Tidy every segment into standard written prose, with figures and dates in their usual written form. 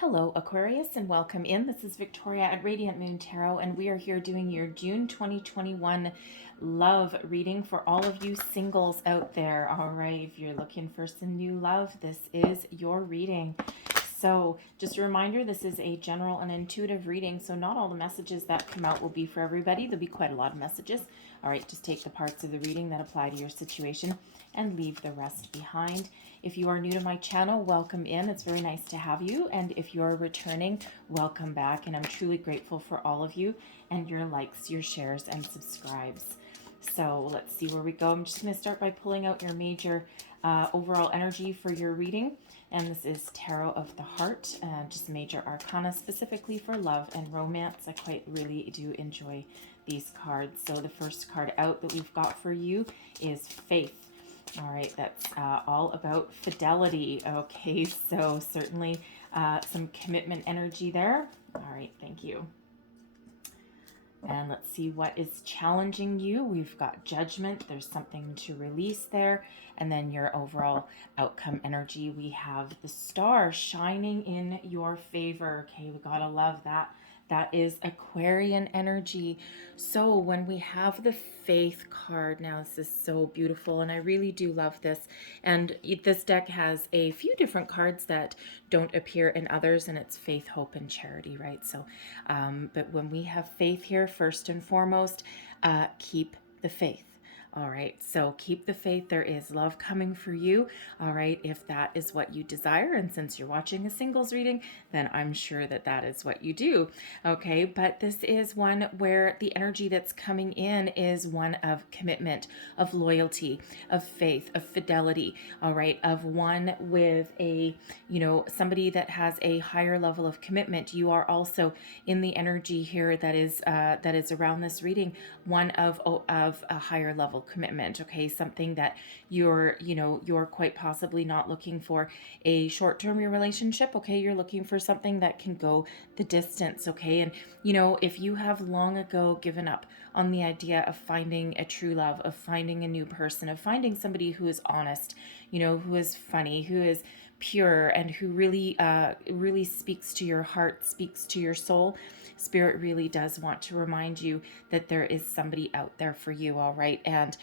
Hello Aquarius and welcome in. This is Victoria at Radiant Moon Tarot and we are here doing your June 2021 love reading for all of you singles out there. All right, if you're looking for some new love, this is your reading. So just a reminder, this is a general and intuitive reading, so not all the messages that come out will be for everybody. There'll be quite a lot of messages. All right, just take the parts of the reading that apply to your situation and leave the rest behind. If you are new to my channel, welcome in. It's very nice to have you. And if you're returning, welcome back. And I'm truly grateful for all of you and your likes, your shares, and subscribes. So let's see where we go. I'm just going to start by pulling out your major overall energy for your reading. And this is Tarot of the Heart, just major arcana specifically for love and romance. I quite really do enjoy these cards. So the first card out that we've got for you is Faith. All right, that's all about fidelity. Okay, so certainly some commitment energy there. All right, thank you. And let's see what is challenging you. We've got Judgment. There's something to release there. And then your overall outcome energy. We have the Star shining in your favor. Okay, we gotta love that. That is Aquarian energy. So when we have the Faith card, now this is so beautiful and I really do love this. And this deck has a few different cards that don't appear in others, and it's Faith, Hope, and Charity, right? So, but when we have faith here, first and foremost, keep the faith. All right, so keep the faith. There is love coming for you. All right, if that is what you desire, and since you're watching a singles reading, then I'm sure that that is what you do. Okay, but this is one where the energy that's coming in is one of commitment, of loyalty, of faith, of fidelity. All right, of one with a, somebody that has a higher level of commitment. You are also in the energy here that is around this reading, one of a higher level commitment. Okay, something that you're quite possibly not looking for a short-term relationship. Okay, you're looking for something that can go the distance. Okay, and if you have long ago given up on the idea of finding a true love, of finding a new person, of finding somebody who is honest, who is funny, who is pure, and who really speaks to your heart, speaks to your soul, Spirit really does want to remind you that there is somebody out there for you. All right, and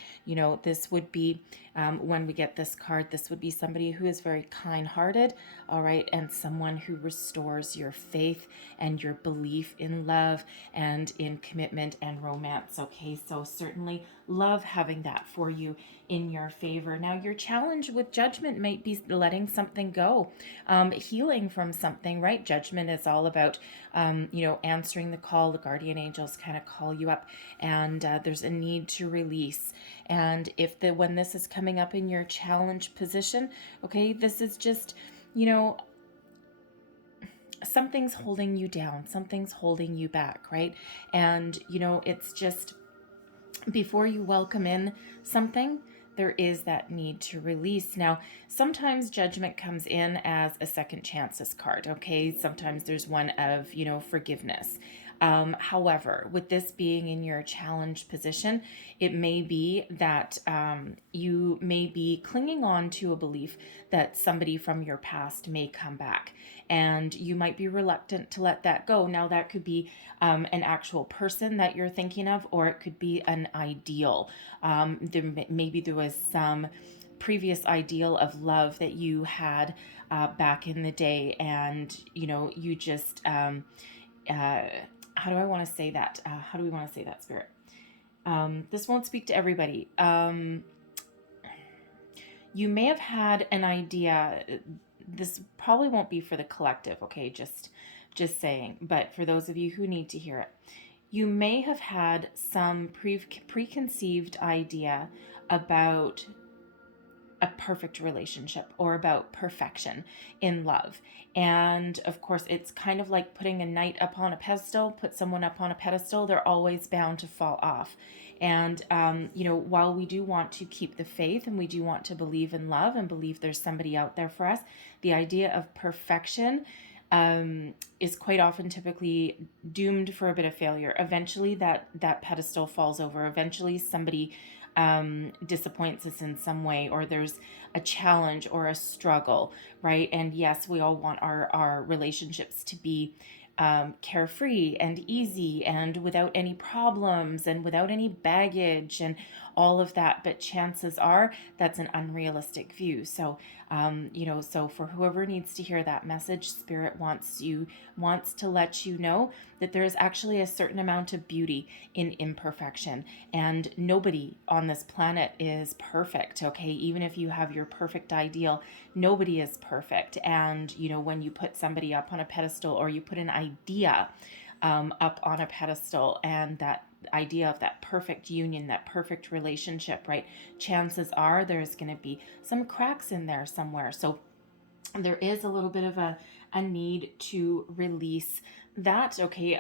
this would be when we get this card, this would be somebody who is very kind-hearted. All right, and someone who restores your faith and your belief in love and in commitment and romance. Okay, so certainly love having that for you in your favor. Now, your challenge with Judgment might be letting something go, healing from something, right? Judgment is all about, answering the call. The guardian angels kind of call you up, and there's a need to release. And when this is coming up in your challenge position, okay, this is just, something's holding you down, something's holding you back, right? And, it's just, before you welcome in something, there is that need to release. Now, sometimes Judgment comes in as a second chances card, okay? Sometimes there's one of, forgiveness. However, with this being in your challenge position, it may be that you may be clinging on to a belief that somebody from your past may come back, and you might be reluctant to let that go. Now, that could be an actual person that you're thinking of, or it could be an ideal. Maybe there was some previous ideal of love that you had back in the day, and you just how do I want to say that? How do we want to say that, Spirit? This won't speak to everybody. You may have had an idea. This probably won't be for the collective, okay? Just saying. But for those of you who need to hear it, you may have had some preconceived idea about a perfect relationship or about perfection in love. And of course, it's kind of like putting a knight up on a pedestal. Put someone up on a pedestal, they're always bound to fall off. And while we do want to keep the faith and we do want to believe in love and believe there's somebody out there for us, the idea of perfection is quite often typically doomed for a bit of failure. Eventually that pedestal falls over. Eventually somebody disappoints us in some way, or there's a challenge or a struggle, right? And yes, we all want our relationships to be carefree and easy and without any problems and without any baggage and all of that. But chances are that's an unrealistic view. So, so for whoever needs to hear that message, Spirit wants to let you know that there is actually a certain amount of beauty in imperfection, and nobody on this planet is perfect. Okay, even if you have your perfect ideal, nobody is perfect. And when you put somebody up on a pedestal, or you put an idea up on a pedestal, and that idea of that perfect union, that perfect relationship, right? Chances are there's going to be some cracks in there somewhere. So there is a little bit of a need to release that. Okay,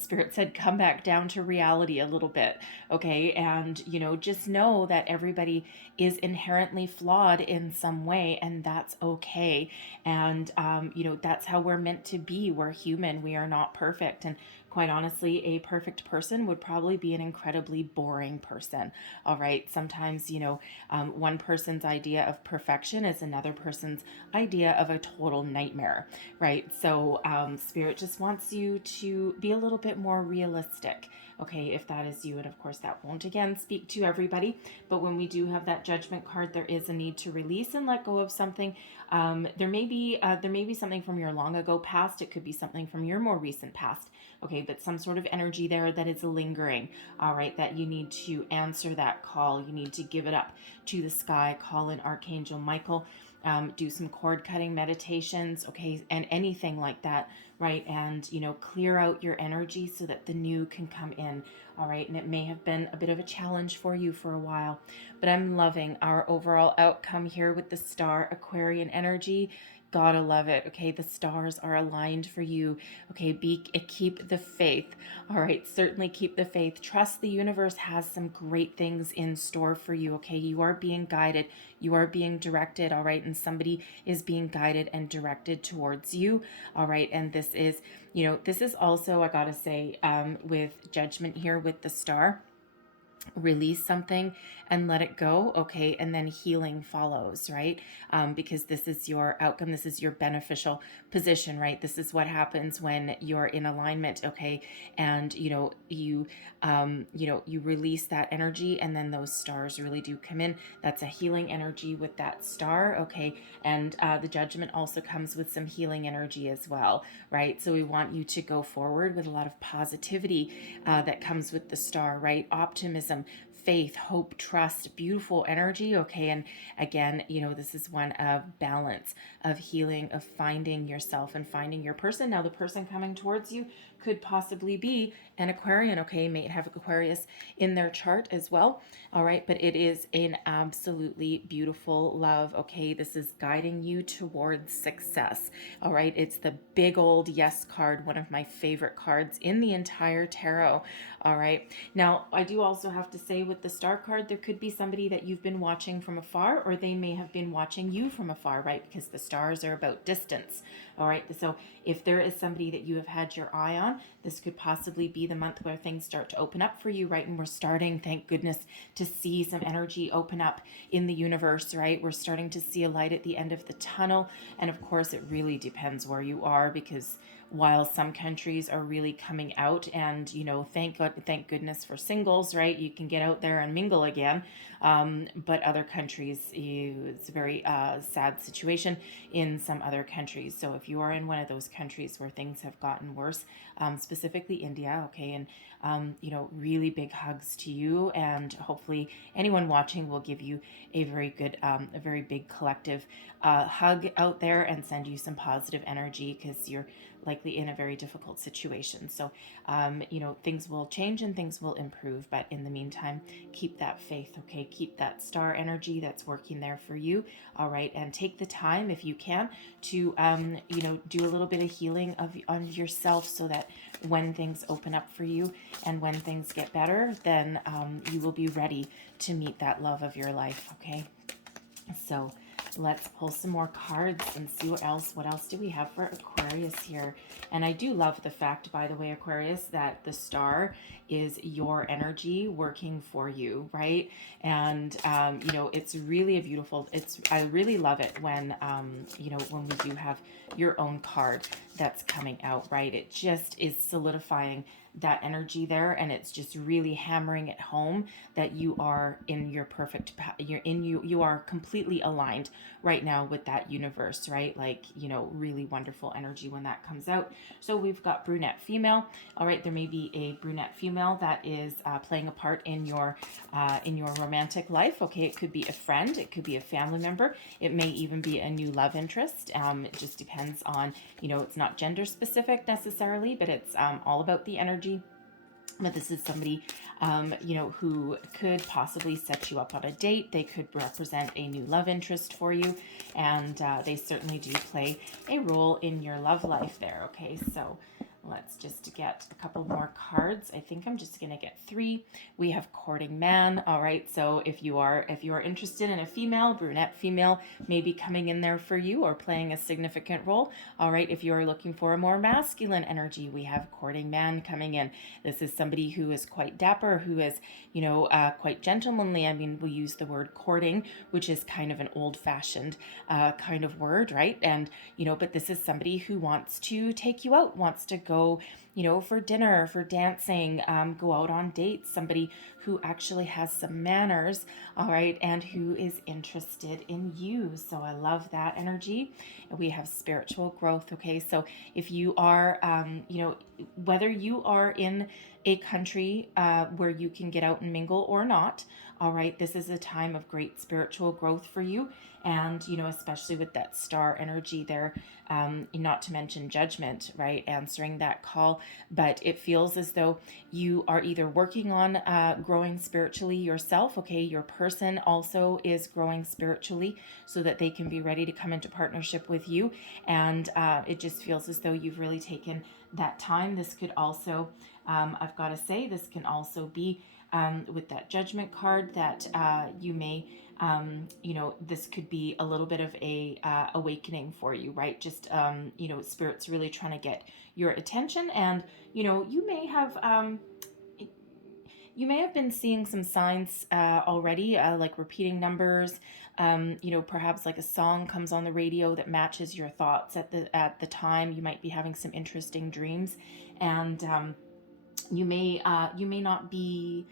Spirit said come back down to reality a little bit. Okay, and just know that everybody is inherently flawed in some way, and that's okay. And that's how we're meant to be. We're human. We are not perfect. And quite honestly, a perfect person would probably be an incredibly boring person. All right, sometimes one person's idea of perfection is another person's idea of a total nightmare, right? So Spirit just wants you to be a little bit more realistic, okay, if that is you. And of course, that won't again speak to everybody, but when we do have that Judgment card, there is a need to release and let go of something. There may be something from your long ago past. It could be something from your more recent past. Okay, but some sort of energy there that is lingering. All right, that you need to answer that call. You need to give it up to the sky. Call in Archangel Michael. Do some cord cutting meditations, okay, and anything like that, right? And clear out your energy so that the new can come in. All right, and it may have been a bit of a challenge for you for a while, but I'm loving our overall outcome here with the star Aquarian energy. Gotta love it. Okay, the stars are aligned for you. Okay, keep the faith. All right, certainly keep the faith. Trust the universe has some great things in store for you. Okay, you are being guided, you are being directed. All right, and somebody is being guided and directed towards you. All right, and this is also, I gotta say, with Judgment here with the star, release something and let it go, okay, and then healing follows, right? Because this is your outcome, this is your beneficial position, right? This is what happens when you're in alignment, okay, and you release that energy, and then those stars really do come in. That's a healing energy with that star, okay, and the Judgment also comes with some healing energy as well, right? So we want you to go forward with a lot of positivity that comes with the star, right? Optimism, faith, hope, trust, beautiful energy, okay? And again, this is one of balance, of healing, of finding yourself and finding your person. Now, the person coming towards you could possibly be an Aquarian, okay? May have Aquarius in their chart as well, all right? But it is an absolutely beautiful love, okay? This is guiding you towards success, all right? It's the big old yes card, one of my favorite cards in the entire tarot, all right? Now, I do also have to say with the star card, there could be somebody that you've been watching from afar, or they may have been watching you from afar, right? Because the stars are about distance, all right? So if there is somebody that you have had your eye on, this could possibly be the month where things start to open up for you, right? And we're starting, thank goodness, to see some energy open up in the universe, right? We're starting to see a light at the end of the tunnel. And of course, it really depends where you are, because while some countries are really coming out, and thank goodness for singles, right? You can get out there and mingle again. But other countries, it's a very sad situation in some other countries. So if you are in one of those countries where things have gotten worse, specifically India, okay, and really big hugs to you, and hopefully anyone watching will give you a very good, a very big collective hug out there and send you some positive energy, because you're likely in a very difficult situation. So, things will change and things will improve. But in the meantime, keep that faith, okay? Keep that star energy that's working there for you, all right? And take the time, if you can, to, do a little bit of healing on yourself, so that when things open up for you and when things get better, then you will be ready to meet that love of your life, okay? So let's pull some more cards and see what else do we have for Aquarius here. And I do love the fact, by the way, Aquarius, that the star is your energy working for you, right? And you know, it's really a beautiful, I really love it when you know, when we do have your own card that's coming out, right? It just is solidifying that energy there, and it's just really hammering it home that you are in your perfect, you are completely aligned right now with that universe, right? Like, you know, really wonderful energy when that comes out. So we've got brunette female. All right, there may be a brunette female that is playing a part in your romantic life. Okay, it could be a friend, it could be a family member, it may even be a new love interest. It just depends on, you know, it's not gender specific necessarily, but it's all about the energy. But this is somebody, you know, who could possibly set you up on a date. They could represent a new love interest for you, and they certainly do play a role in your love life there. Okay, so let's just get a couple more cards. I think I'm just going to get 3. We have courting man. All right. So if you are interested in a female, brunette female, maybe coming in there for you or playing a significant role. All right. If you are looking for a more masculine energy, we have courting man coming in. This is somebody who is quite dapper, who is, you know, quite gentlemanly. I mean, we use the word courting, which is kind of an old-fashioned kind of word, right? And, you know, but this is somebody who wants to take you out, wants to go, you know, for dinner, for dancing, go out on dates, somebody who actually has some manners, all right, and who is interested in you. So I love that energy. We have spiritual growth. Okay, so if you are, you know, whether you are in a country where you can get out and mingle or not, all right, this is a time of great spiritual growth for you. And, you know, especially with that star energy there, not to mention judgment, right? Answering that call. But it feels as though you are either working on growing spiritually yourself. Okay, your person also is growing spiritually so that they can be ready to come into partnership with you. And it just feels as though you've really taken that time. This could also, I've got to say, this can also be with that judgment card that you may, you know, this could be a little bit of a awakening for you, right? Just, you know, spirit's really trying to get your attention, and, you know, you may have been seeing some signs already, like repeating numbers. You know, perhaps like a song comes on the radio that matches your thoughts at the time. You might be having some interesting dreams, and you may not be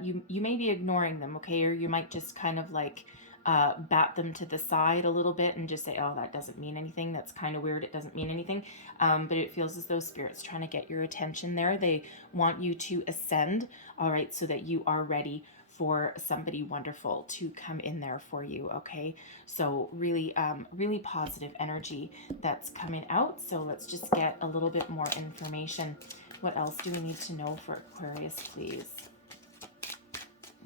you may be ignoring them, okay, or you might just kind of like bat them to the side a little bit and just say, oh, that doesn't mean anything, that's kind of weird, it doesn't mean anything. But it feels as though spirit's trying to get your attention there. They want you to ascend, all right, so that you are ready for somebody wonderful to come in there for you. Okay, so really really positive energy that's coming out. So let's just get a little bit more information. What else do we need to know for Aquarius, please?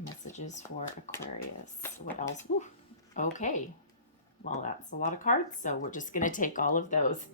Messages for Aquarius. What else? Woo. Okay. Well, that's a lot of cards, so we're just going to take all of those.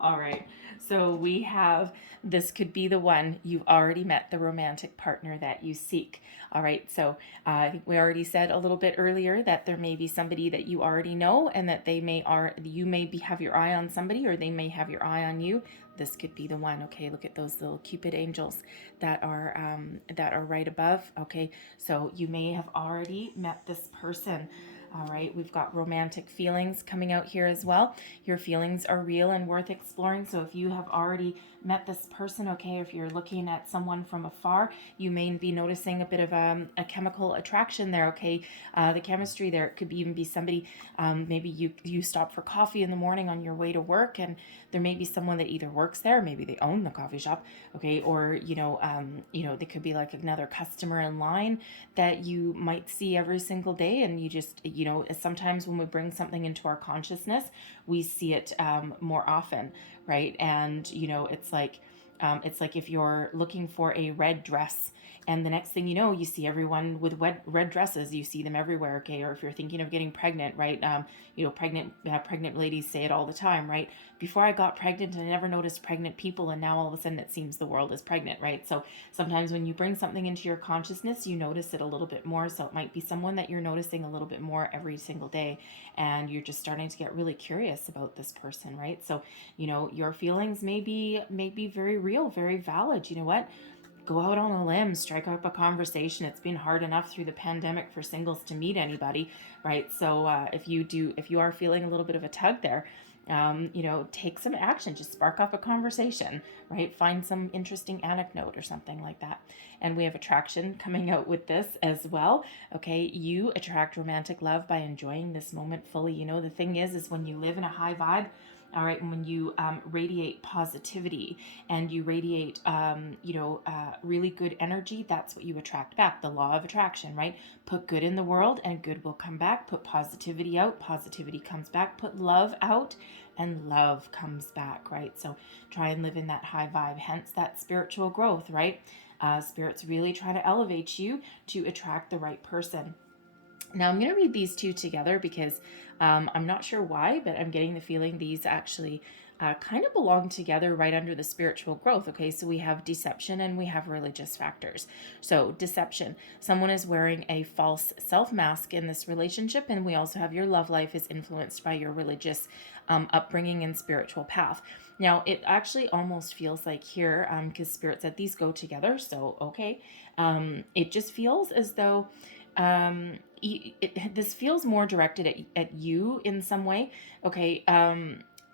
All right. So we have, this could be the one. You've already met the romantic partner that you seek. All right. So I think we already said a little bit earlier that there may be somebody that you already know, and that you may have your eye on somebody, or they may have your eye on you. This could be the one. Okay, look at those little Cupid angels that are right above. Okay, so you may have already met this person. All right, we've got romantic feelings coming out here as well. Your feelings are real and worth exploring. So if you have already met this person, okay, if you're looking at someone from afar, you may be noticing a bit of a chemical attraction there, okay? The chemistry there, it could even be somebody, maybe you stop for coffee in the morning on your way to work, and there may be someone that either works there, maybe they own the coffee shop, okay, or, you know, they could be like another customer in line that you might see every single day, and you just, you know, sometimes when we bring something into our consciousness, we see it more often, right? And, you know, it's like if you're looking for a red dress And the next thing you know, you see everyone with red dresses. You see them everywhere, okay? Or if you're thinking of getting pregnant, right? Pregnant ladies say it all the time, right? Before I got pregnant, I never noticed pregnant people, and now all of a sudden it seems the world is pregnant, right? So sometimes when you bring something into your consciousness, you notice it a little bit more. So it might be someone that you're noticing a little bit more every single day, and you're just starting to get really curious about this person, right? So, your feelings may be very real, very valid. You know what? Go out on a limb, strike up a conversation. It's been hard enough through the pandemic for singles to meet anybody, right? So if you are feeling a little bit of a tug there, take some action. Just spark up a conversation, right? Find some interesting anecdote or something like that. And we have attraction coming out with this as well. Okay, you attract romantic love by enjoying this moment fully. The thing is when you live in a high vibe, all right, and when you radiate positivity and you radiate, really good energy, that's what you attract back. The law of attraction, right? Put good in the world and good will come back. Put positivity out, positivity comes back. Put love out and love comes back, right? So try and live in that high vibe, hence that spiritual growth, right? Spirit's really trying to elevate you to attract the right person. Now I'm going to read these two together because I'm not sure why, but I'm getting the feeling these actually kind of belong together right under the spiritual growth. Okay, so we have deception and we have religious factors. So deception, someone is wearing a false self mask in this relationship, and we also have your love life is influenced by your religious upbringing and spiritual path. Now it actually almost feels like here, because Spirit said these go together, so okay, it just feels as though this feels more directed at you in some way. Okay.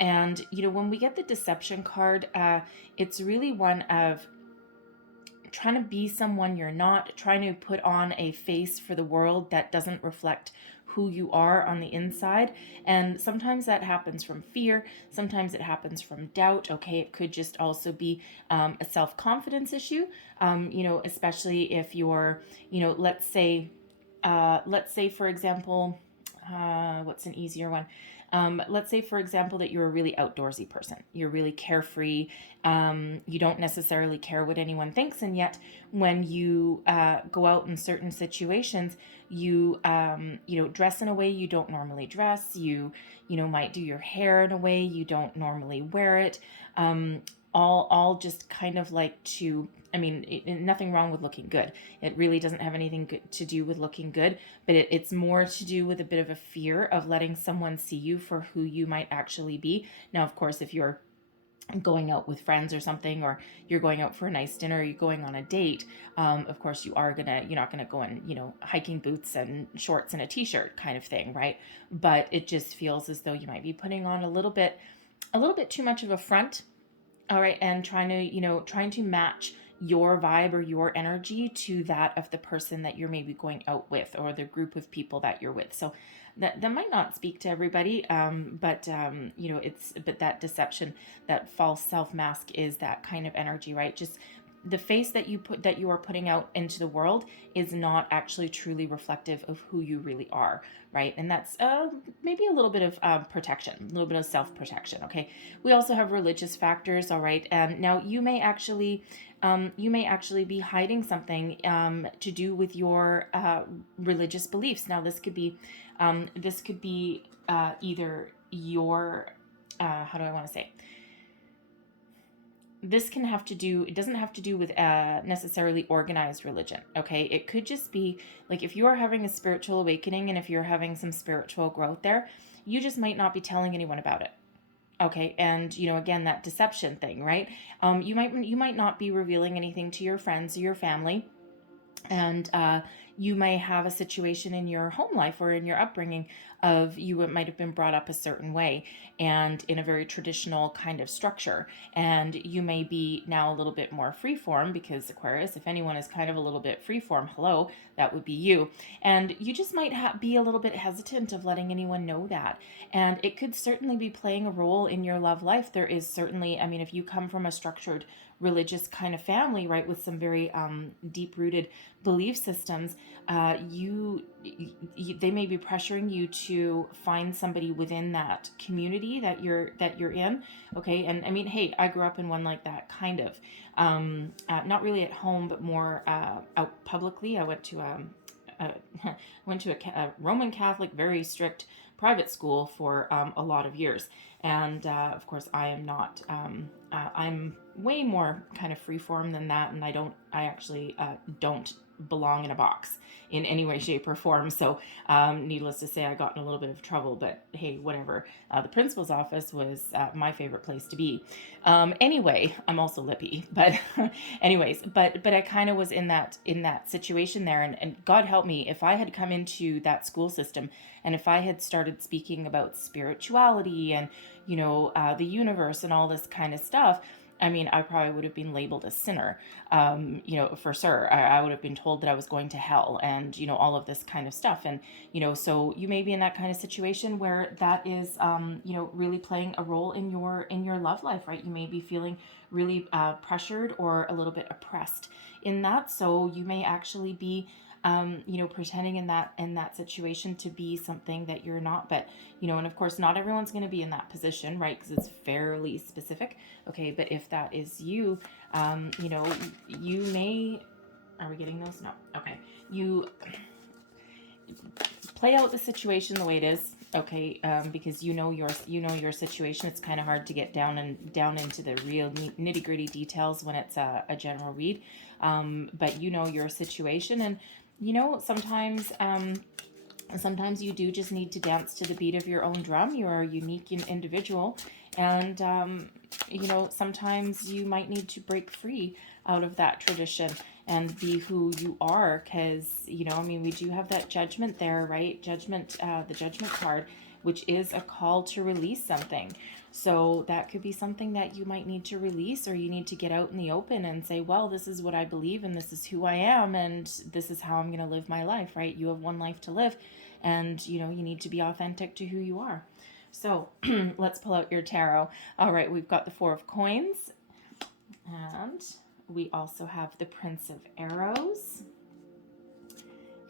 And when we get the deception card, it's really one of trying to be someone you're not, trying to put on a face for the world that doesn't reflect who you are on the inside. And sometimes that happens from fear. Sometimes it happens from doubt. Okay. It could just also be a self-confidence issue, especially if you're, let's say, for example, what's an easier one? Let's say, for example, that you're a really outdoorsy person. You're really carefree. You don't necessarily care what anyone thinks. And yet when you go out in certain situations, you dress in a way you don't normally dress. You might do your hair in a way you don't normally wear it. All just kind of like to, nothing wrong with looking good. It really doesn't have anything to do with looking good, but it's more to do with a bit of a fear of letting someone see you for who you might actually be. Now, of course, if you're going out with friends or something, or you're going out for a nice dinner, or you're going on a date, of course you're not gonna go in, hiking boots and shorts and a t-shirt kind of thing, right? But it just feels as though you might be putting on a little bit too much of a front. All right, and trying to match your vibe or your energy to that of the person that you're maybe going out with, or the group of people that you're with. So that might not speak to everybody, but that deception, that false self mask is that kind of energy, right? Just the face that you are putting out into the world is not actually truly reflective of who you really are, right? And that's maybe a little bit of protection, a little bit of self-protection. Okay, we also have religious factors. All right, and now you may actually be hiding something to do with your religious beliefs. Now this could be either your how do I want to say, this can have to do, it doesn't have to do with necessarily organized religion, okay? It could just be like if you are having a spiritual awakening and if you're having some spiritual growth there, you just might not be telling anyone about it. Okay, and again, that deception thing, right? You might not be revealing anything to your friends or your family, and you may have a situation in your home life or in your upbringing of you might have been brought up a certain way and in a very traditional kind of structure, and you may be now a little bit more freeform, because Aquarius, if anyone is kind of a little bit freeform, hello, that would be you. And you just might be a little bit hesitant of letting anyone know that, and it could certainly be playing a role in your love life. There is certainly, if you come from a structured religious kind of family, right, with some very deep-rooted belief systems, they may be pressuring you to find somebody within that community that you're in. Okay. And I mean, hey, I grew up in one like that, kind of, not really at home, but more out publicly. I went to uh, went to a Roman Catholic, very strict private school for a lot of years. And of course, I am not. I'm way more kind of freeform than that, and I actually don't belong in a box in any way, shape, or form. So, needless to say, I got in a little bit of trouble. But hey, whatever. The principal's office was my favorite place to be. Anyway, I'm also lippy, but anyways, but I kind of was in that situation there, and God help me if I had come into that school system, and if I had started speaking about spirituality and the universe and all this kind of stuff. I mean, I probably would have been labeled a sinner, for sure. I would have been told that I was going to hell and, all of this kind of stuff. And, so you may be in that kind of situation where that is, really playing a role in your love life, right? You may be feeling really pressured or a little bit oppressed in that. So you may actually be pretending in that situation to be something that you're not. But, and of course, not everyone's going to be in that position, right? Because it's fairly specific. Okay. But if that is you, you may, are we getting those? No. Okay. You play out the situation the way it is. Okay. Because your situation. It's kind of hard to get down into the real nitty gritty details when it's a general read. But your situation, and sometimes you do just need to dance to the beat of your own drum. You're a unique individual, and sometimes you might need to break free out of that tradition and be who you are, because we do have that judgment there, right? Judgment, the judgment card, which is a call to release something. So that could be something that you might need to release, or you need to get out in the open and say, well, this is what I believe, and this is who I am, and this is how I'm going to live my life, right? You have one life to live, and you need to be authentic to who you are. So let's pull out your tarot. All right, we've got the Four of Coins, and we also have the Prince of Arrows,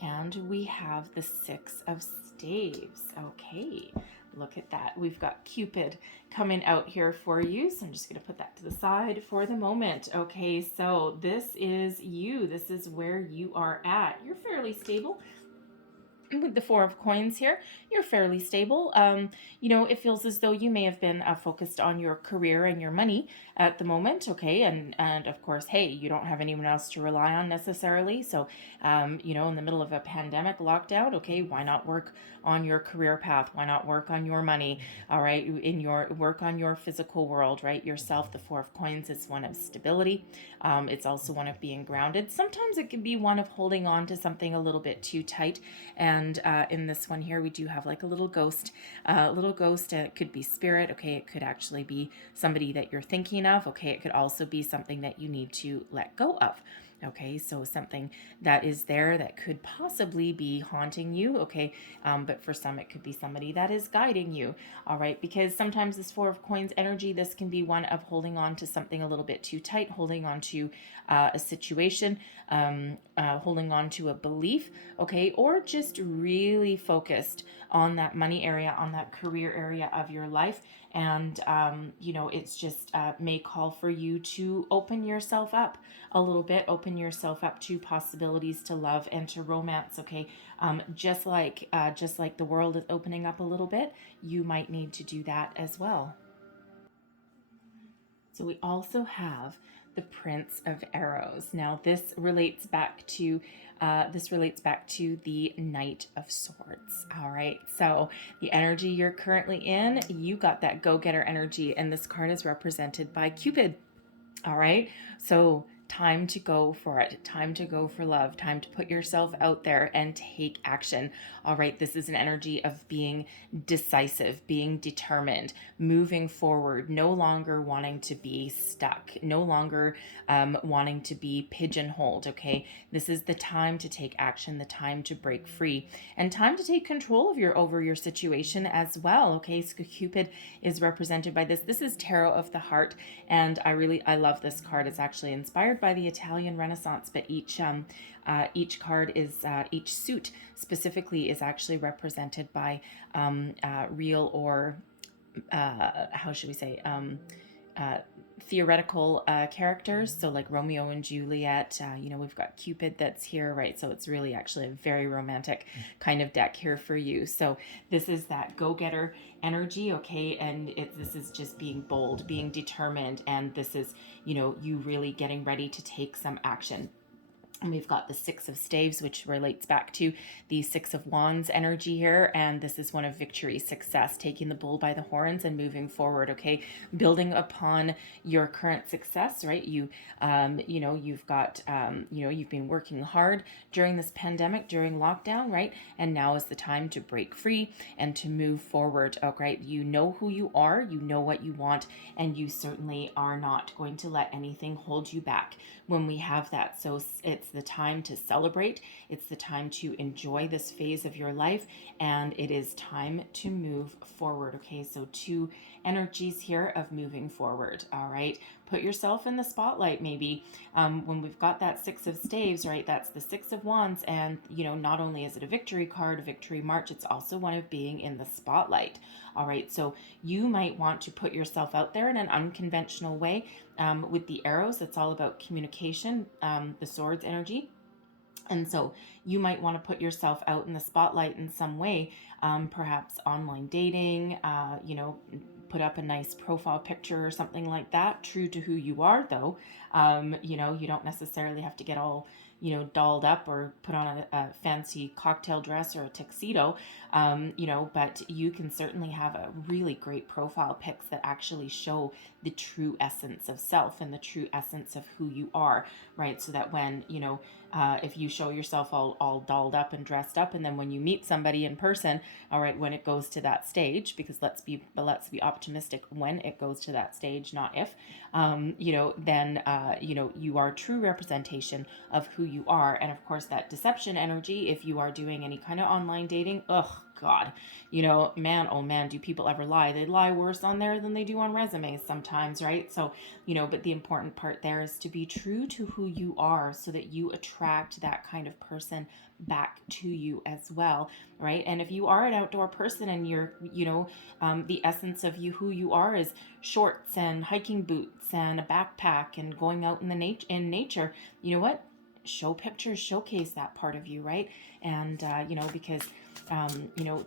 and we have the Six of Staves. Okay, look at that. We've got Cupid coming out here for you. So I'm just going to put that to the side for the moment. Okay, so this is you. This is where you are at. You're fairly stable. With the Four of Coins here, you're fairly stable. It feels as though you may have been focused on your career and your money at the moment. Okay. And of course, hey, you don't have anyone else to rely on necessarily. So, in the middle of a pandemic lockdown, okay, why not work on your career path? Why not work on your money? All right. Work on your physical world, right? Yourself. The Four of Coins is one of stability. It's also one of being grounded. Sometimes it can be one of holding on to something a little bit too tight. And in this one here, we do have like a little ghost. It could be spirit. Okay, it could actually be somebody that you're thinking of. Okay, it could also be something that you need to let go of. Okay, so something that is there that could possibly be haunting you. Okay, but for some, it could be somebody that is guiding you. All right, because sometimes this Four of Coins energy, this can be one of holding on to something a little bit too tight, holding on to a situation, holding on to a belief. Okay, or just really focused on that money area, on that career area of your life. And, it's just may call for you to open yourself up a little bit, open yourself up to possibilities to love and to romance. Okay. Just like the world is opening up a little bit, you might need to do that as well. So we also have the Prince of Arrows. Now this relates back to the Knight of Swords. All right. So the energy you're currently in, you got that go-getter energy, and this card is represented by Cupid. All right. So time to go for it. Time to go for love. Time to put yourself out there and take action. All right. This is an energy of being decisive, being determined, moving forward, no longer wanting to be stuck, no longer wanting to be pigeonholed. Okay. This is the time to take action, the time to break free, and time to take control of your situation as well. Okay. So Cupid is represented by this. This is Tarot of the Heart. And I love this card. It's actually inspired inspired by the Italian Renaissance, but each card is each suit specifically is actually represented by real or how should we say uh, theoretical characters. So like Romeo and Juliet, we've got Cupid that's here, right? So it's really actually a very romantic kind of deck here for you. So this is that go-getter energy, okay? And this is just being bold, being determined, and this is, you really getting ready to take some action. And we've got the Six of Staves, which relates back to the Six of Wands energy here. And this is one of victory, success, taking the bull by the horns and moving forward, okay? Building upon your current success, right? You've got, you've been working hard during this pandemic, during lockdown, right? And now is the time to break free and to move forward, okay? You know who you are, you know what you want, and you certainly are not going to let anything hold you back when we have that. So it's the time to celebrate. It's the time to enjoy this phase of your life, and it is time to move forward. Okay, so two energies here of moving forward. All right, put yourself in the spotlight. Maybe when we've got that Six of Staves, right? That's the Six of Wands, and not only is it a victory card, a victory march, it's also one of being in the spotlight. All right, so you might want to put yourself out there in an unconventional way. With the arrows, it's all about communication, the swords energy. And so you might want to put yourself out in the spotlight in some way, perhaps online dating, put up a nice profile picture or something like that, true to who you are though. You don't necessarily have to get all, dolled up or put on a fancy cocktail dress or a tuxedo, but you can certainly have a really great profile pics that actually show the true essence of self and the true essence of who you are, right? So that when, if you show yourself all dolled up and dressed up, and then when you meet somebody in person, all right, when it goes to that stage, because let's be optimistic when it goes to that stage, not if, then you are true representation of who you are. And of course, that deception energy, if you are doing any kind of online dating, God, man, oh man, do people ever lie? They lie worse on there than they do on resumes sometimes, right? So, but the important part there is to be true to who you are so that you attract that kind of person back to you as well, right? And if you are an outdoor person and you're, the essence of you, who you are is shorts and hiking boots and a backpack and going out in in nature, you know what? Show pictures, showcase that part of you, right? And, because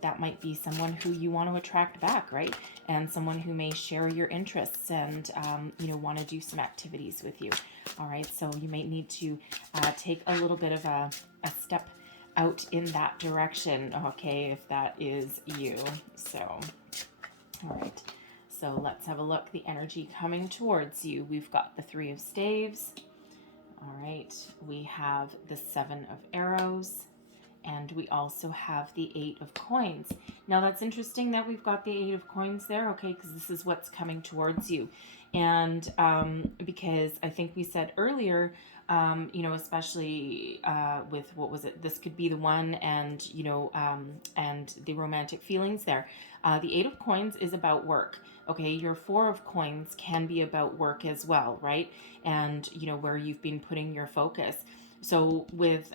that might be someone who you want to attract back, right? And someone who may share your interests and, want to do some activities with you. All right, so you might need to take a little bit of a step out in that direction, okay, if that is you. So, all right, so let's have a look. The energy coming towards you. We've got the Three of Staves. All right, we have the Seven of Arrows. And we also have the Eight of Coins. Now that's interesting that we've got the Eight of Coins there, okay, because this is what's coming towards you. And because I think we said earlier, especially with, what was it? This could be the one, and, and the romantic feelings there. The Eight of Coins is about work. Okay, your Four of Coins can be about work as well, right? And, where you've been putting your focus. So with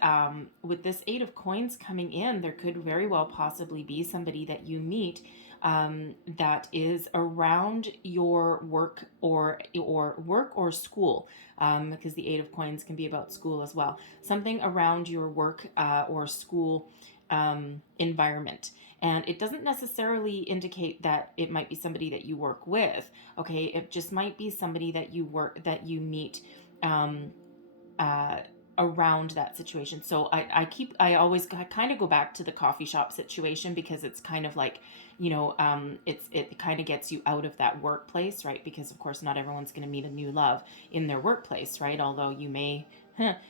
this Eight of Coins coming in, there could very well possibly be somebody that you meet that is around your work or school, because the Eight of Coins can be about school as well. Something around your work or school environment. And it doesn't necessarily indicate that it might be somebody that you work with. Okay, it just might be somebody that you meet around that situation. So I always kind of go back to the coffee shop situation, because it's kind of like, it kind of gets you out of that workplace, right? Because of course not everyone's going to meet a new love in their workplace, right? Although you may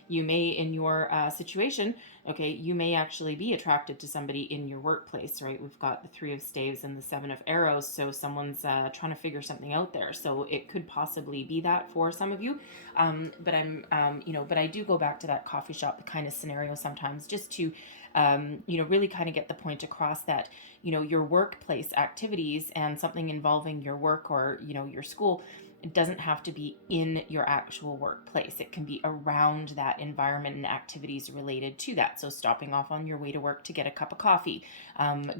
in your situation, okay, you may actually be attracted to somebody in your workplace, right? We've got the Three of Staves and the Seven of Arrows, so someone's trying to figure something out there. So it could possibly be that for some of you, but I do go back to that coffee shop kind of scenario sometimes, just to really kind of get the point across that, your workplace activities and something involving your work or, your school, it doesn't have to be in your actual workplace. It can be around that environment and activities related to that. So stopping off on your way to work to get a cup of coffee,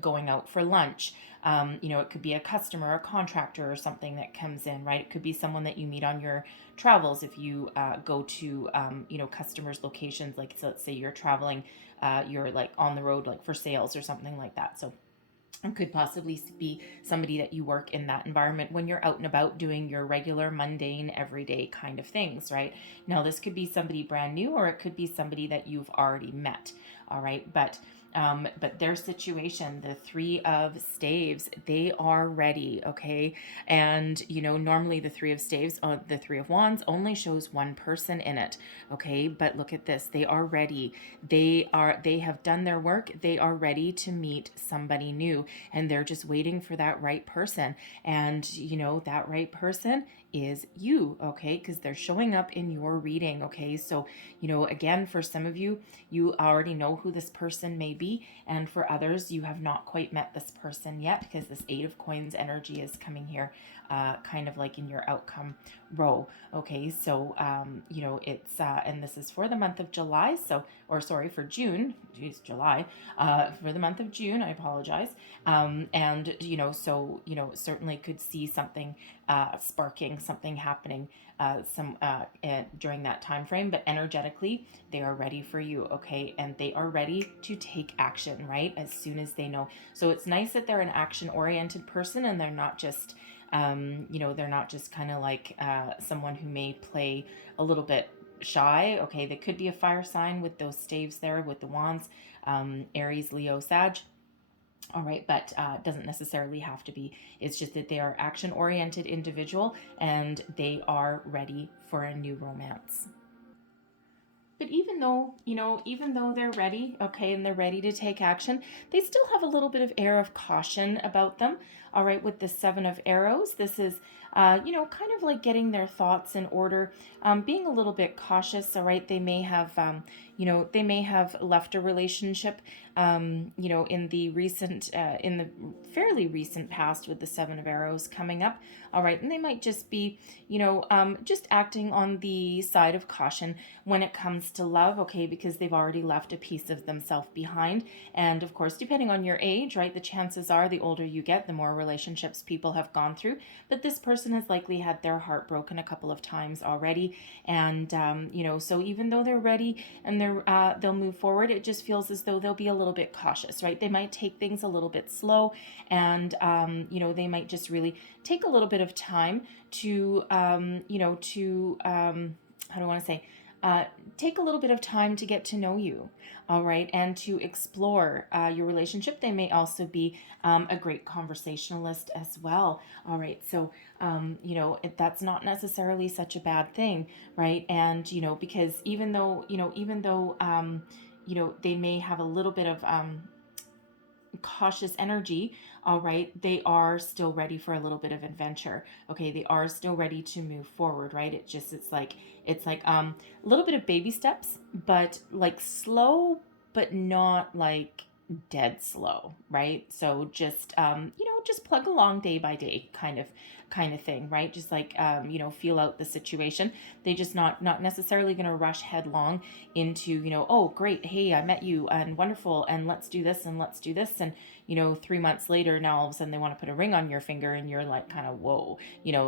going out for lunch. It could be a customer, a contractor, or something that comes in, right? It could be someone that you meet on your travels if you go to, customers' locations. Like, so let's say you're traveling, you're like on the road, like for sales or something like that. So it could possibly be somebody that you work in that environment when you're out and about doing your regular, mundane, everyday kind of things, right? Now, this could be somebody brand new, or it could be somebody that you've already met, all right? But their situation, the Three of Staves, they are ready, okay? And, normally the Three of Staves, the Three of Wands only shows one person in it, okay? But look at this. They are ready. They have done their work. They are ready to meet somebody new, and they're just waiting for that right person. And, that right person is you, okay? Because they're showing up in your reading, okay? So, again, for some of you, you already know who this person may be, and for others, you have not quite met this person yet, because this Eight of Coins energy is coming here, kind of like in your outcome row, okay? So, it's, and this is for the month of July, for June, geez, July, for the month of June, I apologize. And, certainly could see something sparking, something happening during that time frame, but energetically they are ready for you, okay? And they are ready to take action, right, as soon as they know. So it's nice that they're an action oriented person, and they're not just they're not just kind of like someone who may play a little bit shy, okay? They could be a fire sign with those staves there with the wands, Aries, Leo, Sag. All right, but it doesn't necessarily have to be. It's just that they are action-oriented individual, and they are ready for a new romance. But even though they're ready, okay, and they're ready to take action, they still have a little bit of air of caution about them. All right, with the Seven of Arrows, this is, kind of like getting their thoughts in order, being a little bit cautious. All right, they may have, they may have left a relationship, in the fairly recent past with the Seven of Arrows coming up. All right, and they might just be, just acting on the side of caution when it comes to love, okay, because they've already left a piece of themselves behind. And of course, depending on your age, right, the chances are the older you get, the more relationships people have gone through. But this person has likely had their heart broken a couple of times already. And, so even though they're ready and they'll move forward, it just feels as though they'll be a little bit cautious, right? They might take things a little bit slow, and, they might just really take a little bit of time to, how do I want to say, take a little bit of time to get to know you, all right, and to explore your relationship. They may also be a great conversationalist as well, all right. So, that's not necessarily such a bad thing, right? And because even though they may have a little bit of cautious energy, all right, they are still ready for a little bit of adventure, okay? They are still ready to move forward, right? It's like a little bit of baby steps, but like slow, but not like dead slow, right? So just just plug along day by day kind of thing, right? Just like feel out the situation. They just not necessarily going to rush headlong into, oh great, hey, I met you and wonderful, and let's do this and let's do this, and 3 months later, now all of a sudden they want to put a ring on your finger, and you're like kind of whoa,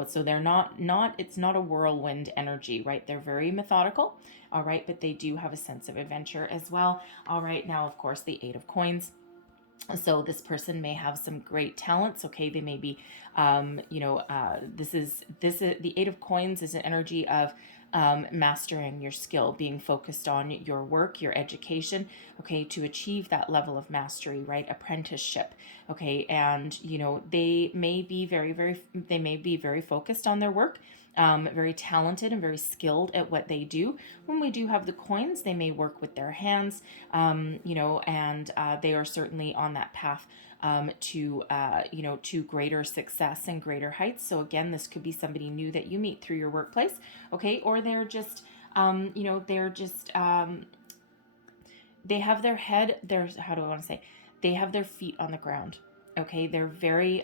so they're not it's not a whirlwind energy, right? They're very methodical, all right, but they do have a sense of adventure as well. All right, now of course the Eight of Coins. So this person may have some great talents, okay? They may be this is the Eight of Coins is an energy of mastering your skill, being focused on your work, your education, okay, to achieve that level of mastery, right? Apprenticeship, okay? And they may be very focused on their work, very talented and very skilled at what they do. When we do have the coins, they may work with their hands, and they are certainly on that path to greater success and greater heights. So again, this could be somebody new that you meet through your workplace, okay, or they're just they have their head, their, how do I want to say, they have their feet on the ground. Okay, they're very,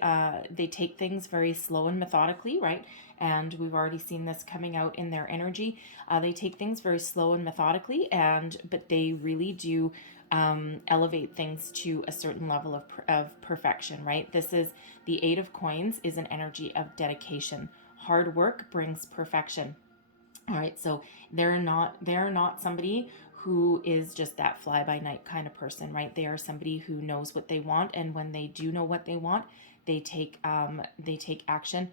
they take things very slow and methodically, right? And we've already seen this coming out in their energy. They take things very slow and methodically, but they really do elevate things to a certain level of perfection, right? This is the Eight of Coins, is an energy of dedication. Hard work brings perfection. All right, so they're not somebody who is just that fly by night kind of person, right? They are somebody who knows what they want, and when they do know what they want, they take action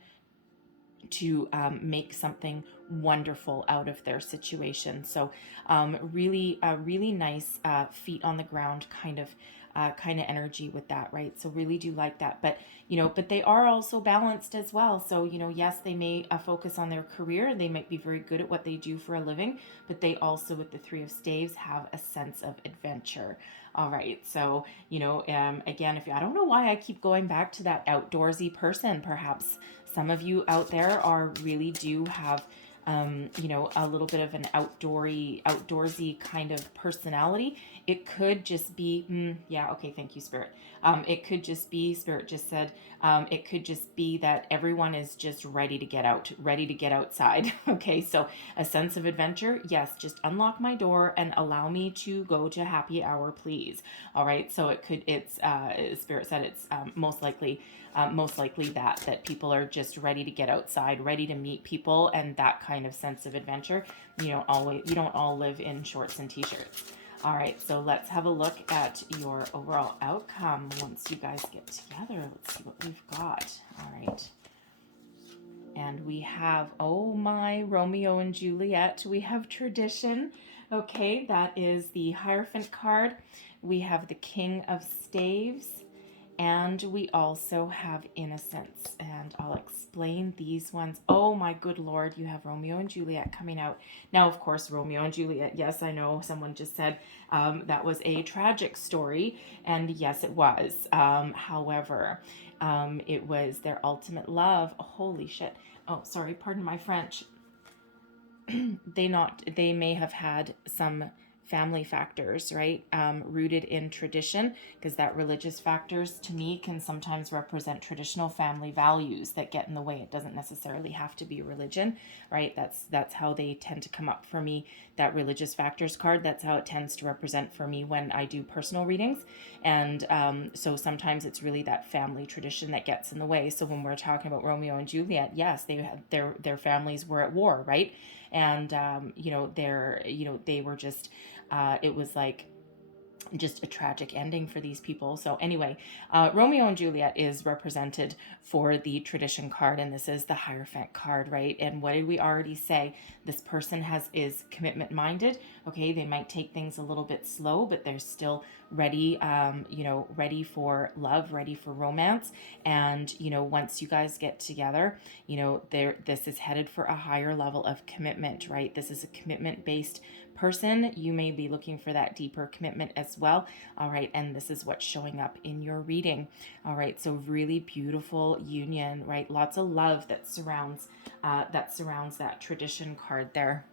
to make something wonderful out of their situation. So really really nice feet on the ground kind of energy with that, right? So really do like that. But but they are also balanced as well. So yes, they may focus on their career. They might be very good at what they do for a living, but they also, with the Three of Staves, have a sense of adventure. All right, so again, if I don't know why I keep going back to that outdoorsy person. Perhaps some of you out there are really do have a little bit of an outdoorsy kind of personality. It could just be, yeah, okay, thank you, Spirit. It could just be, Spirit just said, it could just be that everyone is just ready to get out, ready to get outside. Okay, so a sense of adventure, yes, just unlock my door and allow me to go to happy hour, please. All right, so it's, Spirit said it's most likely that people are just ready to get outside, ready to meet people, and that kind of sense of adventure. You don't all live in shorts and t-shirts. All right, so let's have a look at your overall outcome once you guys get together. Let's see what we've got. All right. And we have, oh my, Romeo and Juliet. We have tradition. Okay, that is the Hierophant card. We have the King of Staves. And we also have Innocence, and I'll explain these ones. Oh my good Lord, you have Romeo and Juliet coming out. Now, of course, Romeo and Juliet, yes, I know someone just said that was a tragic story, and yes, it was. However, it was their ultimate love. Oh, holy shit. Oh, sorry, pardon my French. They may have had some family factors, right? Rooted in tradition, because that religious factors to me can sometimes represent traditional family values that get in the way. It doesn't necessarily have to be religion, right? That's how they tend to come up for me. That religious factors card, that's how it tends to represent for me when I do personal readings. And so sometimes it's really that family tradition that gets in the way. So when we're talking about Romeo and Juliet, yes, they had their families were at war, right? And they were just it was like just a tragic ending for these people. So anyway, Romeo and Juliet is represented for the tradition card, and this is the Hierophant card, right? And what did we already say? This person is commitment minded. Okay, they might take things a little bit slow, but they're still ready, ready for love, ready for romance. And once you guys get together, this is headed for a higher level of commitment, right? This is a commitment based person. You may be looking for that deeper commitment as well. All right, and this is what's showing up in your reading. All right, so really beautiful union, right? Lots of love that surrounds that tradition card there.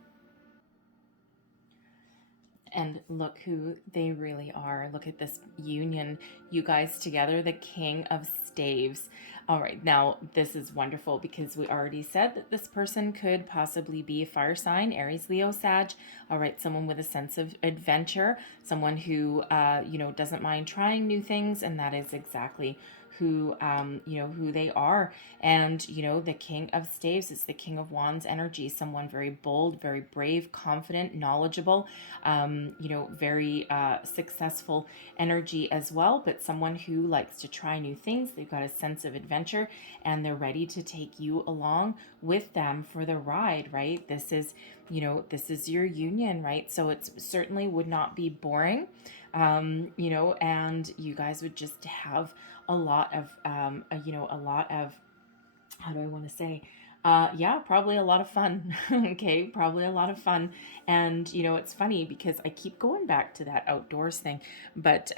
And look who they really are. Look at this union, you guys together, the King of Staves. All right, now this is wonderful because we already said that this person could possibly be a fire sign, Aries, Leo, Sag. All right, someone with a sense of adventure, someone who, doesn't mind trying new things, and that is exactly who they are. And the King of Staves is the King of Wands energy, someone very bold, very brave, confident, knowledgeable, very successful energy as well, but someone who likes to try new things. They've got a sense of adventure, and they're ready to take you along with them for the ride, right? This is your union, right? So it certainly would not be boring, and you guys would just have a lot of how do I want to say, Yeah, probably a lot of fun. Okay, probably a lot of fun. And, it's funny because I keep going back to that outdoors thing. But,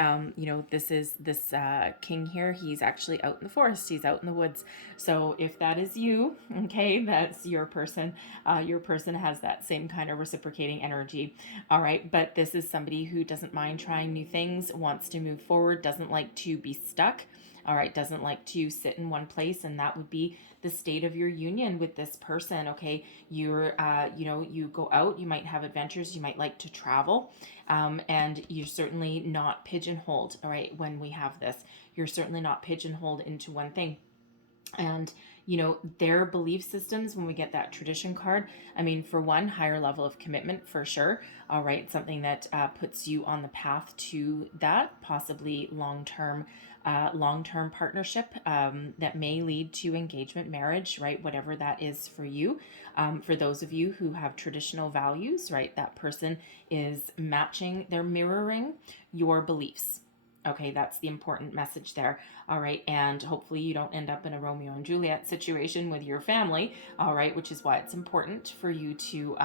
this is this king here. He's actually out in the forest, he's out in the woods. So if that is you, okay, that's your person. Your person has that same kind of reciprocating energy. All right. But this is somebody who doesn't mind trying new things, wants to move forward, doesn't like to be stuck. All right, doesn't like to sit in one place, and that would be the state of your union with this person. Okay, you go out, you might have adventures, you might like to travel, and you're certainly not pigeonholed. All right, when we have this, you're certainly not pigeonholed into one thing. And their belief systems, when we get that tradition card, I mean, for one, higher level of commitment for sure. All right, something that puts you on the path to that, possibly long-term partnership that may lead to engagement, marriage, right? Whatever that is for you. For those of you who have traditional values, right, that person is matching, they're mirroring your beliefs. Okay, that's the important message there. All right, and hopefully you don't end up in a Romeo and Juliet situation with your family. All right, which is why it's important for you to,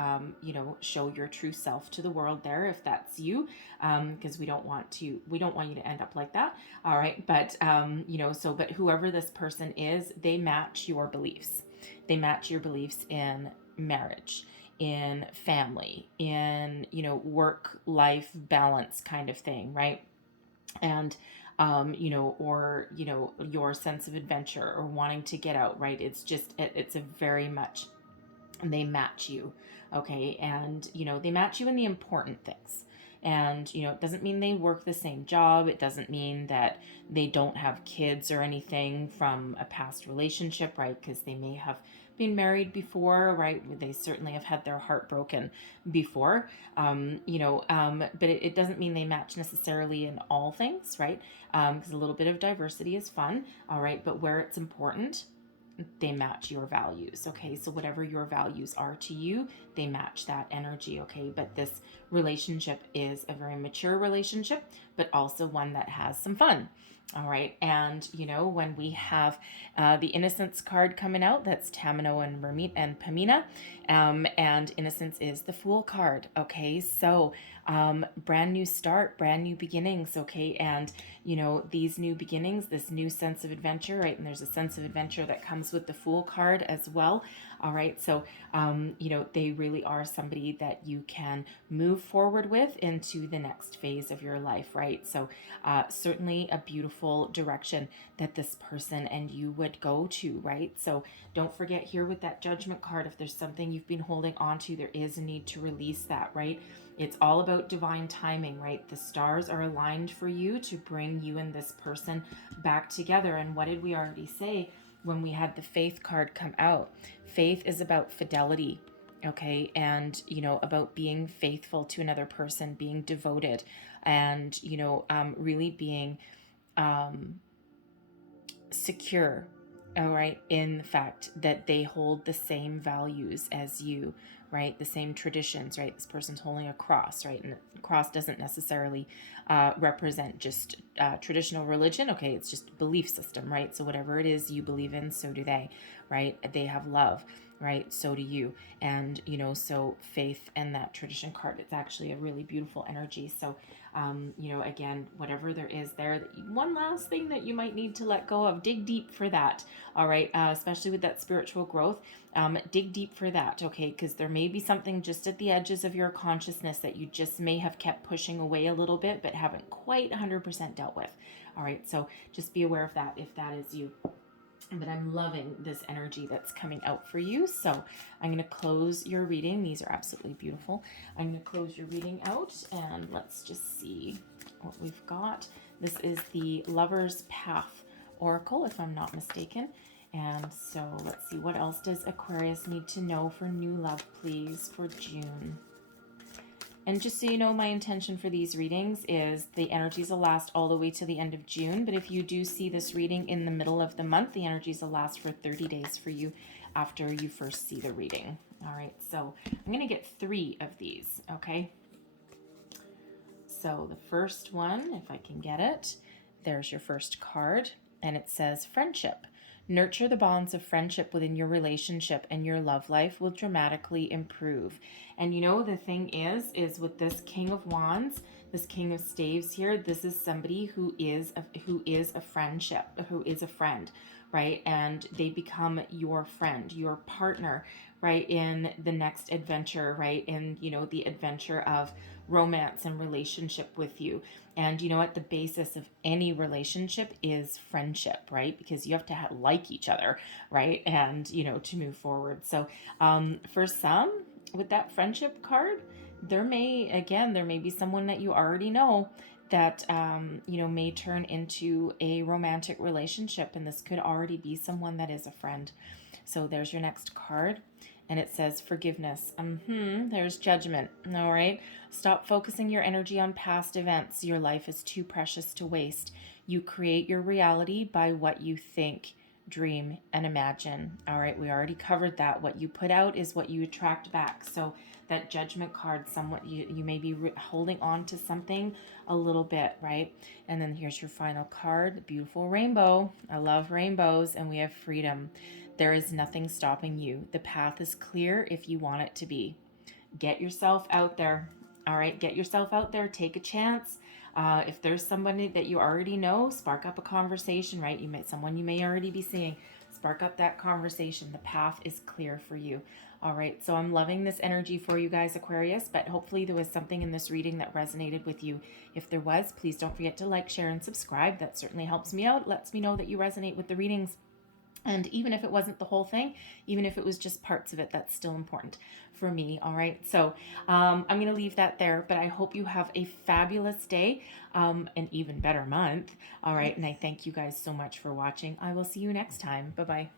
show your true self to the world there, if that's you, because we don't want you to end up like that. All right, but but whoever this person is, they match your beliefs. They match your beliefs in marriage, in family, in work life balance kind of thing, right? And your sense of adventure or wanting to get out, right? It's a very much, they match you. Okay, and they match you in the important things. And it doesn't mean they work the same job, it doesn't mean that they don't have kids or anything from a past relationship, right? Because they may have been married before, right? They certainly have had their heart broken before. But it doesn't mean they match necessarily in all things, right? Because a little bit of diversity is fun. All right, but where it's important, they match your values. Okay, so whatever your values are to you, they match that energy. Okay, but this relationship is a very mature relationship, but also one that has some fun. All right, and when we have the Innocence card coming out, that's Tamino and Pamina, and Innocence is the Fool card. Okay, so brand new start, brand new beginnings. Okay, and these new beginnings, this new sense of adventure, right? And there's a sense of adventure that comes with the Fool card as well. All right, so they really are somebody that you can move forward with into the next phase of your life, right? So certainly a beautiful direction that this person and you would go to, right? So don't forget here with that Judgment card, if there's something you've been holding on to, there is a need to release that, right? It's all about divine timing, right? The stars are aligned for you to bring you and this person back together. And what did we already say when we had the Faith card come out? Faith is about fidelity, okay? And, about being faithful to another person, being devoted, and, really being secure, all right, in the fact that they hold the same values as you, right? The same traditions, right? This person's holding a cross, right? And a cross doesn't necessarily represent just traditional religion. Okay, it's just belief system, right? So whatever it is you believe in, so do they, right? They have love, right? So do you. And so faith and that tradition card, it's actually a really beautiful energy. So again, whatever there is there, one last thing that you might need to let go of, dig deep for that. All right, especially with that spiritual growth, dig deep for that. Okay, because there may be something just at the edges of your consciousness that you just may have kept pushing away a little bit, but haven't quite 100% dealt with. All right, so just be aware of that if that is you. But I'm loving this energy that's coming out for you. So I'm going to close your reading. These are absolutely beautiful. I'm going to close your reading out and let's just see what we've got. This is the Lover's Path Oracle, if I'm not mistaken. And so let's see, what else does Aquarius need to know for new love, please, for June? And just so you know, my intention for these readings is the energies will last all the way to the end of June. But if you do see this reading in the middle of the month, the energies will last for 30 days for you after you first see the reading. All right, so I'm going to get 3 of these, okay? So the first one, if I can get it, there's your first card. And it says, friendship. Nurture the bonds of friendship within your relationship, and your love life will dramatically improve. And you know, the thing is with this King of Wands, this King of Staves here, this is somebody who is a friendship, who is a friend, right? And they become your friend, your partner, right, in the next adventure, right? In, you know, the adventure of romance and relationship with you. And you know what? The basis of any relationship is friendship, right? Because you have to like each other, right? And, you know, to move forward. So for some, with that friendship card, there may be someone that you already know that you know, may turn into a romantic relationship, and this could already be someone that is a friend. So there's your next card, and it says forgiveness. There's judgment. All right, stop focusing your energy on past events. Your life is too precious to waste. You create your reality by what you think, dream, and imagine. All right, we already covered that. What you put out is what you attract back. So that judgment card, somewhat you may be holding on to something a little bit, right? And then here's your final card, the beautiful rainbow. I love rainbows. And we have freedom. There is nothing stopping you. The path is clear if you want it to be. Get yourself out there. All right, get yourself out there. Take a chance. If there's somebody that you already know, spark up a conversation, right? Someone you may already be seeing. Spark up that conversation. The path is clear for you. All right, so I'm loving this energy for you guys, Aquarius, but hopefully there was something in this reading that resonated with you. If there was, please don't forget to like, share, and subscribe. That certainly helps me out, lets me know that you resonate with the readings. And even if it wasn't the whole thing, even if it was just parts of it, that's still important for me. All right. So I'm going to leave that there, but I hope you have a fabulous day, an even better month. All right. And I thank you guys so much for watching. I will see you next time. Bye-bye.